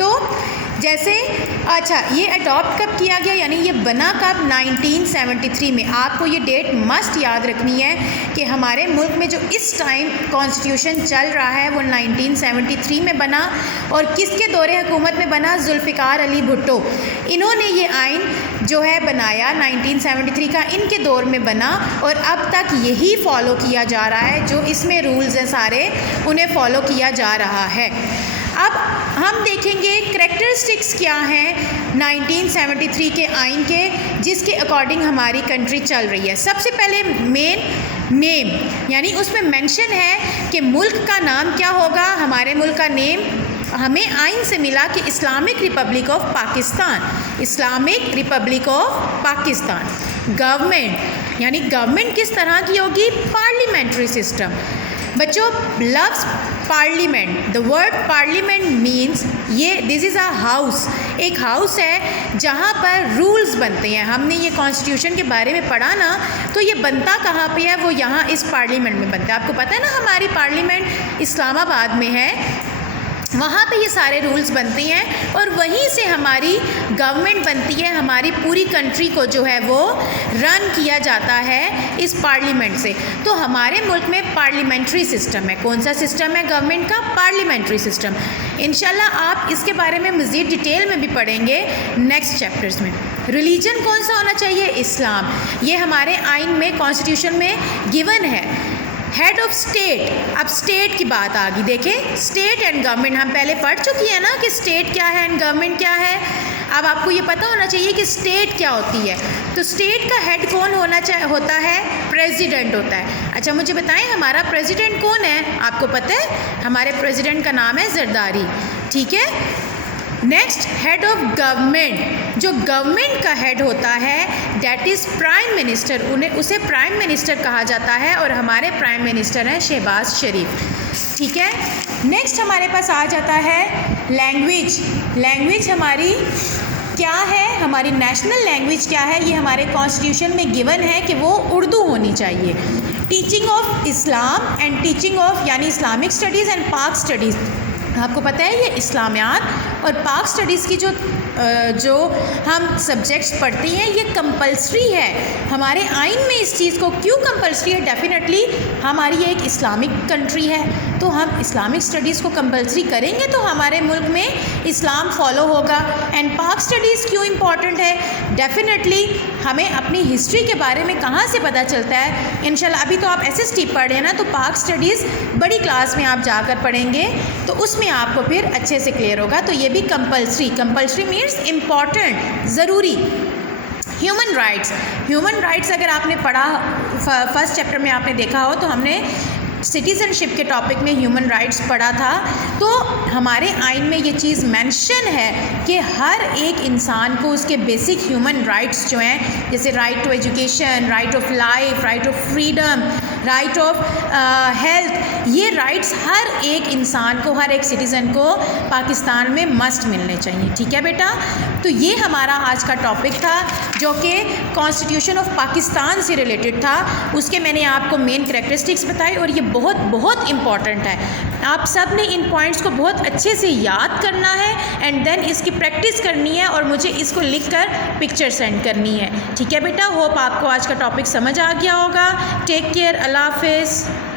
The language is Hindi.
तो जैसे अच्छा, ये अडॉप्ट कब किया गया, यानी ये बना कब, 1973 में। आपको ये डेट मस्ट याद रखनी है कि हमारे मुल्क में जो इस टाइम कॉन्स्टिट्यूशन चल रहा है वो 1973 में बना। और किसके दौरे हुकूमत में बना, जुल्फ़िकार अली भुट्टो। इन्होंने ये आइन जो है बनाया 1973 का, इनके दौर में बना और अब तक यही फॉलो किया जा रहा है। जो इसमें रूल्स हैं सारे, उन्हें फॉलो किया जा रहा है। अब हम देखेंगे करैक्टरिस्टिक्स क्या हैं 1973 के आइन के, जिसके अकॉर्डिंग हमारी कंट्री चल रही है। सबसे पहले मेन नेम, यानी उसमें मेंशन है कि मुल्क का नाम क्या होगा। हमारे मुल्क का नेम हमें आइन से मिला कि Islamic Republic of Pakistan, Islamic Republic of Pakistan. Government, यानी गवर्नमेंट किस तरह की होगी, पार्लियामेंट्री सिस्टम। बच्चों, लफ्ज़ parliament, the word parliament means ये दिस इज़ अ हाउस, एक हाउस है जहाँ पर रूल्स बनते हैं। हमने ये कॉन्स्टिट्यूशन के बारे में पढ़ा ना, तो ये बनता कहाँ पे है, वो यहाँ इस पार्लियामेंट में बनता है। आपको पता है ना, हमारी पार्लियामेंट इस्लामाबाद में है, वहाँ पे ये सारे रूल्स बनते हैं और वहीं से हमारी गवर्नमेंट बनती है। हमारी पूरी कंट्री को जो है वो रन किया जाता है इस पार्लियामेंट से। तो हमारे मुल्क में पार्लियामेंट्री सिस्टम है। कौन सा सिस्टम है गवर्नमेंट का, पार्लियामेंट्री सिस्टम। इंशाल्लाह आप इसके बारे में मज़ीद डिटेल में भी पढ़ेंगे नेक्स्ट चैप्टर्स में। रिलीजन कौन सा होना चाहिए, इस्लाम। ये हमारे आइन में, कॉन्स्टिट्यूशन में गिवन है। हेड ऑफ स्टेट, अब स्टेट की बात आ गई। देखें, स्टेट एंड गवर्नमेंट हम पहले पढ़ चुकी है ना कि स्टेट क्या है एंड गवर्नमेंट क्या है। अब आपको ये पता होना चाहिए कि स्टेट क्या होती है। तो स्टेट का हेड कौन होता है, प्रेसिडेंट होता है। अच्छा, मुझे बताएं हमारा प्रेसिडेंट कौन है, आपको पता है, हमारे प्रेसिडेंट का नाम है जरदारी, ठीक है। नेक्स्ट, हेड ऑफ गवर्नमेंट, जो गवर्नमेंट का हेड होता है दैट इज़ प्राइम मिनिस्टर, उसे प्राइम मिनिस्टर कहा जाता है और हमारे प्राइम मिनिस्टर हैं शहबाज शरीफ, ठीक है। नेक्स्ट हमारे पास आ जाता है लैंग्वेज। लैंग्वेज हमारी क्या है, हमारी नेशनल लैंग्वेज क्या है, ये हमारे कॉन्स्टिट्यूशन में गिवन है कि वो उर्दू होनी चाहिए। Teaching of Islam and teaching of, यानी इस्लामिक स्टडीज़ एंड पाक स्टडीज़। आपको पता है ये इस्लामियात और पाक स्टडीज़ की जो हम सब्जेक्ट्स पढ़ते हैं ये कंपलसरी है। हमारे आइन में इस चीज़ को क्यों कंपलसरी है, डेफिनेटली हमारी एक इस्लामिक कंट्री है तो हम इस्लामिक स्टडीज़ को कंपलसरी करेंगे तो हमारे मुल्क में इस्लाम फॉलो होगा। एंड पाक स्टडीज़ क्यों इम्पॉर्टेंट है, डेफिनेटली हमें अपनी हिस्ट्री के बारे में कहाँ से पता चलता है। इंशाल्लाह अभी तो आप SST पढ़ रहे हैं ना, तो पाक स्टडीज़ बड़ी क्लास में आप जाकर पढ़ेंगे तो उसमें आपको फिर अच्छे से क्लियर होगा। तो ये भी कंपलसरी मीन्स इम्पॉर्टेंट, ज़रूरी। ह्यूमन राइट्स अगर आपने पढ़ा, फर्स्ट चैप्टर में आपने देखा हो तो हमने सिटीज़नशिप के टॉपिक में ह्यूमन राइट्स पढ़ा था। तो हमारे आइन में ये चीज़ मेंशन है कि हर एक इंसान को उसके बेसिक ह्यूमन राइट्स जो हैं, जैसे right to education, right of life, right of freedom, right of health, ये राइट्स हर एक इंसान को, हर एक सिटीज़न को पाकिस्तान में मस्ट मिलने चाहिए, ठीक है बेटा। तो ये हमारा आज का टॉपिक था जो कि कॉन्स्टिट्यूशन ऑफ पाकिस्तान से रिलेटेड था। उसके मैंने आपको मेन करैक्टरिस्टिक्स बताई और ये बहुत बहुत इम्पॉर्टेंट है। आप सब ने इन पॉइंट्स को बहुत अच्छे से याद करना है एंड देन इसकी प्रैक्टिस करनी है और मुझे इसको लिखकर पिक्चर सेंड करनी है, ठीक है बेटा। होप आपको आज का टॉपिक समझ आ गया होगा। टेक केयर, अल्लाह हाफिज़।